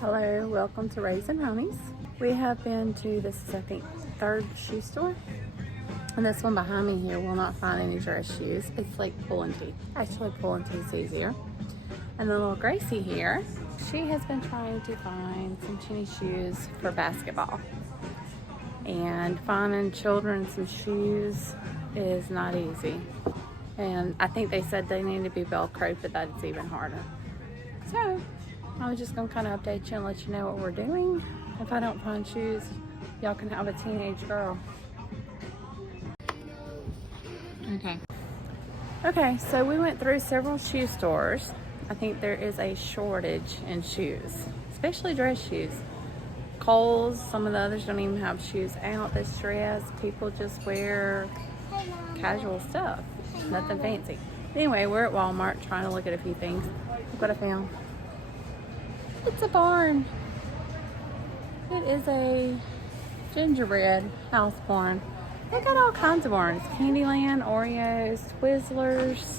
Hello, welcome to Roneys. We have been to this is I think third shoe store, and this one behind me here will not find any dress shoes. It's like pulling teeth. Actually, pulling teeth is easier. And then little Gracie here, she has been trying to find some chinny shoes for basketball. And finding children some shoes is not easy. And I think they said they need to be Velcro, but that's even harder. So I was just gonna kind of update you and let you know what we're doing. If I don't find shoes, y'all can have a teenage girl. Okay, so we went through several shoe stores. I think there is a shortage in shoes, especially dress shoes. Kohl's, some of the others don't even have shoes out this dress. People just wear casual stuff, nothing fancy. Anyway, we're at Walmart trying to look at a few things. Look what I found. It's a barn. It is a gingerbread house barn. They got all kinds of barns. Candyland, Oreos, Twizzlers.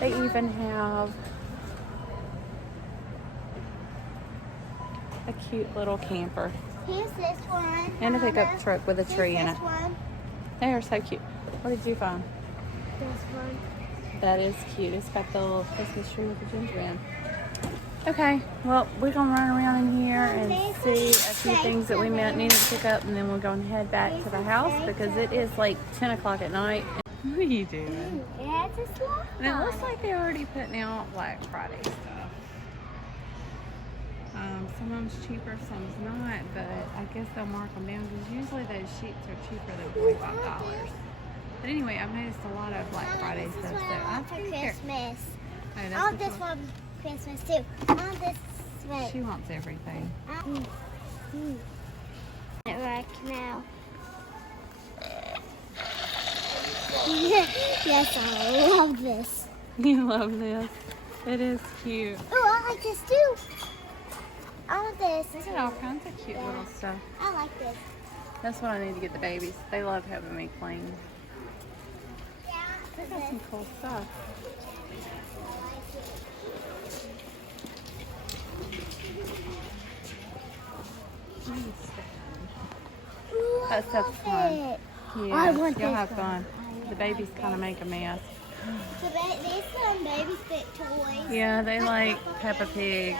They even have a cute little camper. Here's this one. And a pickup truck with a tree in it. One. They are so cute. What did you find? This one. That is cute. It's got the little Christmas tree with the gingerbread. Okay, well, we're going to run around in here and see a few things that we needed to pick up, and then we're going to head back to the house because it is like 10 o'clock at night. What are you doing? Yeah, it's a slot. And it looks like they're already putting out Black Friday stuff. Some of them's cheaper, some's not, but I guess they'll mark them down because usually those sheets are cheaper than $45. But anyway, I've noticed a lot of Black Friday This is stuff, what so I I want for think Christmas. I I want this one for Christmas too. I want this one. she wants everything. It right now. Yes, I love this. You love this. It is cute. Oh, I like this too. I want this. They got all kinds of cute little stuff. I like this. That's what I need to get the babies. They love having me clean. Yeah. They got some cool stuff. Ooh, That stuff's fun. it. Yeah, I want you'll this have one. fun. The babies kind of make a mess. So these some baby fit toys. Yeah, they like Peppa Pig.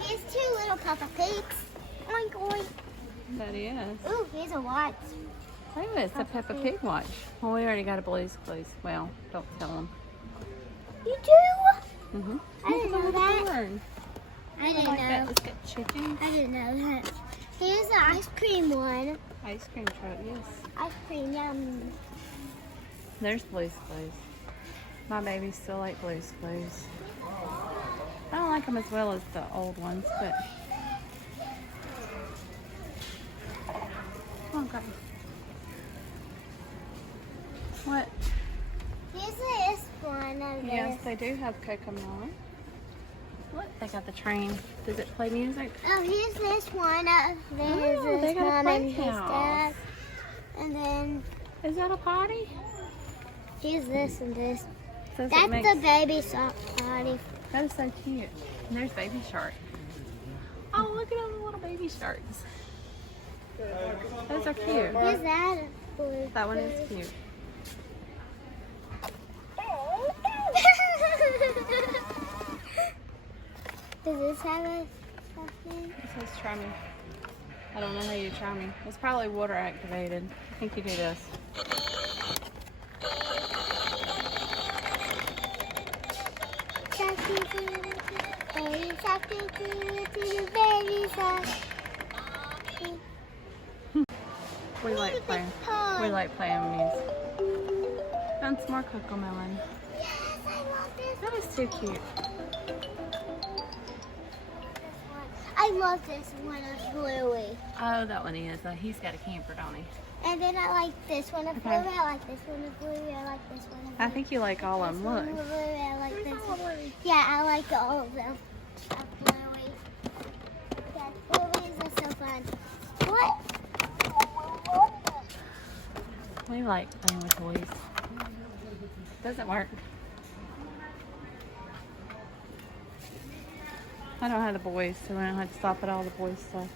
Here's two little Peppa Pigs. Oink oink. That is. Ooh, here's a watch. Look at it's a Peppa Pig watch. Well, we already got a Blue's Clues. Well, don't tell them. You do? Mm-hmm. I didn't know that. Corn. I didn't Like that. know. Let's get chicken. I didn't know that. Here's the ice cream one. Ice cream truck, yes. Ice cream, yum. There's Blue's Clues. My babies still like Blue's Clues. I don't like them as well as the old ones, but... Oh, God. What? Here's this one of Yes, this. they do have Cocomelon. What? They got the train. Does it play music? Oh, here's this one of this. Oh, they got a mom and his playhouse. dad. And then Is that a potty? here's this and this. Says it That's makes- the baby sock party. That is so cute. And there's Baby Shark. Oh, look at all the little baby sharks. Those are cute. Here's that blue. That one is cute. Does this have a something? It says try me. I don't know how you try me. It's probably water activated. I think you do this. Baby sock, baby sock. We like playing. We like playing with these. Found some more Cocomelon. Yes, I love this. That is too cute. I love this one of Bluey. Oh, that one is. He's got a camper, don't he? And then I like this one of Bluey. I like this one of Bluey. I like this one of Bluey. I think you like all of them. Look. This one of Bluey. I like this one. Yeah, I like all of them. Of Bluey. Yeah, Bluey's are so fun. What? We like playing with toys. Doesn't work. I don't have the boys, so I don't have to stop at all the boys' stuff.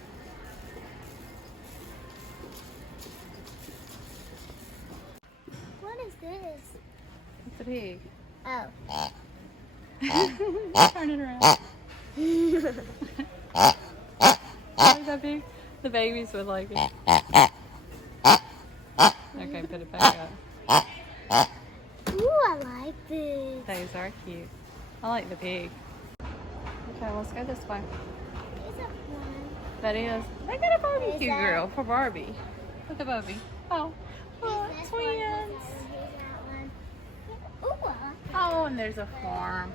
What is this? It's a pig. Oh. Turn it around. Is that big? The babies would like it. Okay, put it back up. Ooh, I like this. Those are cute. I like the pig. Okay, let's go this way. It's a one. That is. They got a barbecue Is that- grill for Barbie. Look at Barbie. Oh, oh, This twins. one, here's that one. Ooh, I like Oh, and there's a farm.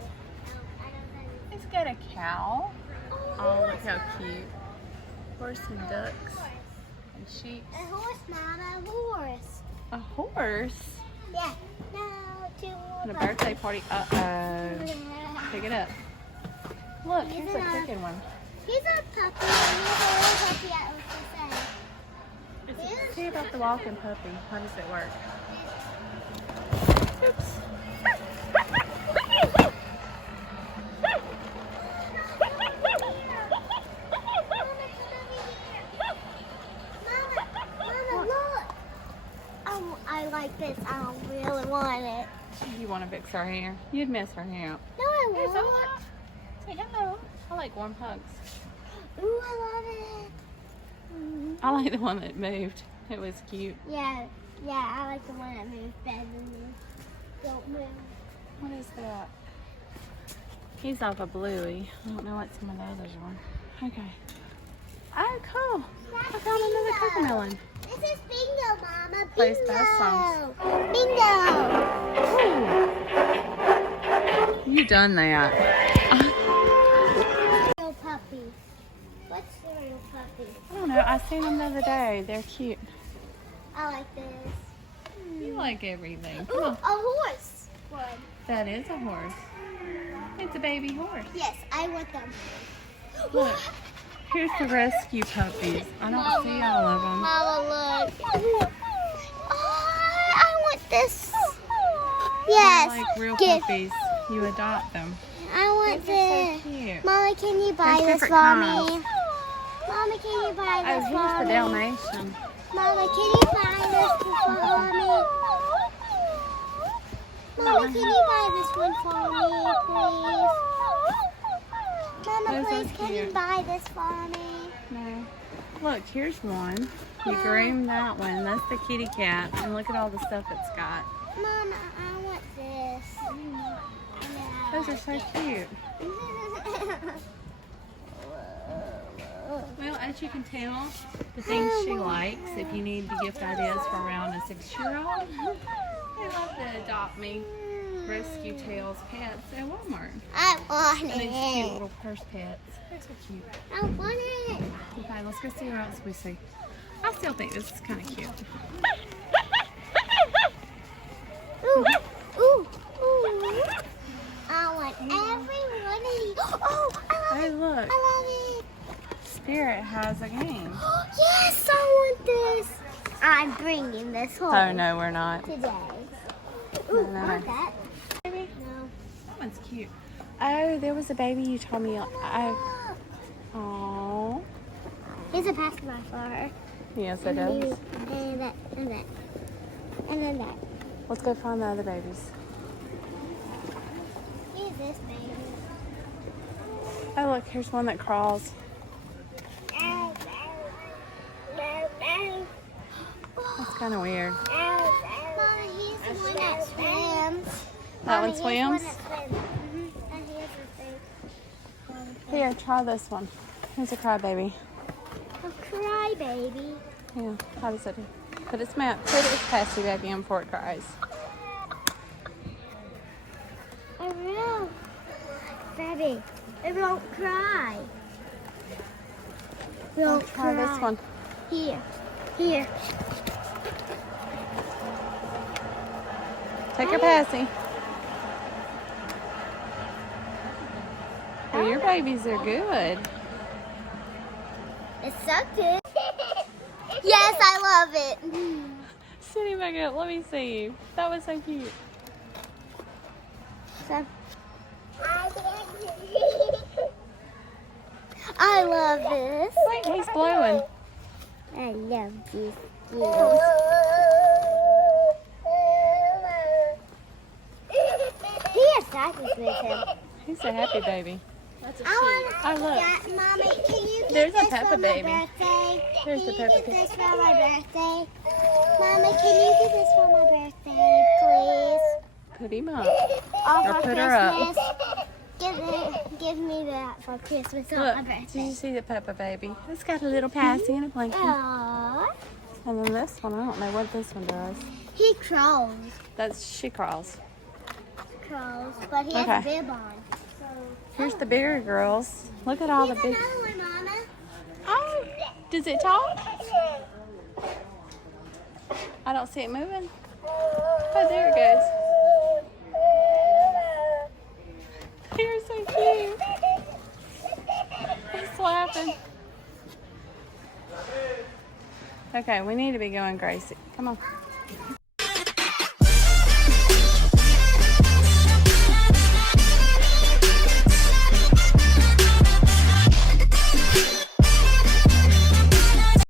It's got a cow. Oh, look how cute. Horse and ducks and sheep. a horse, not a horse. A horse? Yeah. No, two. And a birthday party. Uh-oh. Pick it up. Look, here's a chicken one. He's a puppy. He's a little puppy. I was going to say. See about the walking puppy. How does it work? Oops. Mama, look. Oh, I like this. I don't really want it. You want to fix her hair? You'd mess her hair up. No, I Here's a won't. hug. Say hello. I like warm hugs. Ooh, I love it. I like the one that moved. It was cute. Yeah, I like the one that moves better than this. Don't move. What is that? He's off a bluey. I don't know what some of the others are. Okay. Oh, cool. I found another cocomelon. This is bingo, Mama. Plays Bingo. bass songs. Bingo. You done that. Real puppy. What's the real puppy? I don't know. I seen them the other day. They're cute. I like this. You like everything. Ooh, Come a on. horse one. That is a horse. It's a baby horse. Yes, I want them. Look. Here's the rescue puppies. I don't see all of them. Mama, look. Oh, I want this. Yes. They're like real Give. puppies. You adopt them. I want These are this. so cute. Mama, can you buy There's this different for kinds. me? Mama, can you buy Oh, this here's for the me? Dalmatian. Mama, can you buy this for me? Mama, can you buy this one for me, please? Mama, Those are please, can you cute. buy this for me? No. Look, here's one. You groom that one. That's the kitty cat. And look at all the stuff it's got. Mama, I want this. Those are so cute. Well, as you can tell, the things she likes, if you need the gift ideas for around a 6-year-old, they love to adopt me rescue tails pets at Walmart. I want And these cute it. little purse pets. They're so cute. I want it. Okay, let's go see what else we see. I still think this is kind of cute. Ooh, ooh, ooh. I want every one of these. Oh, I love Hey, it. look. I love it. Spirit has a game. Yes, I want this. I'm bringing this home Oh, no, we're not. today. Ooh, No. I want that. Baby, No. that one's cute. Oh, there was a baby you told me. Oh. Here's a pacifier for her. Yes, it does. And that, and that. And then that. Let's go find the other babies. Here's this baby. Oh, look, here's one that crawls. That's kind of weird. Mama, here's the one that swims. That Mama, one swims? Here's the one that swims. And here's the thing. Here, try this one. Here's a crybaby. A crybaby. Yeah, how does it do? Put its mouth, put its passy baby in before it cries. A real baby. It won't cry. It won't Try this one. Here. Here. Take your passy. Well, your babies are good. It's so good. Yes, I love it. Sitting back up, let me see you. That was so cute. So, I love this. Wait, he's blowing. I love this. He has diapers with him. He's a happy baby. That's a I sheep. want. Oh, look. Yeah, Mommy, can you get There's a this Peppa for my baby. birthday? There's can the you Peppa get pig. this for my birthday? Mommy, can you get this for my birthday, please? Put him up. All Or for put her up. Christmas. Give me that for Christmas on Look, my did birthday. you see the Peppa baby? It's got a little passy and a blanket. Aww. And then this one, I don't know what this one does. He crawls. She crawls. But he has a Okay. bib on. So. Here's the bigger girls. Look at all the Here's big. another one, Mama. Oh, does it talk? I don't see it moving. Oh, there it goes. You're so cute. He's laughing. Okay, we need to be going, Gracie. Come on.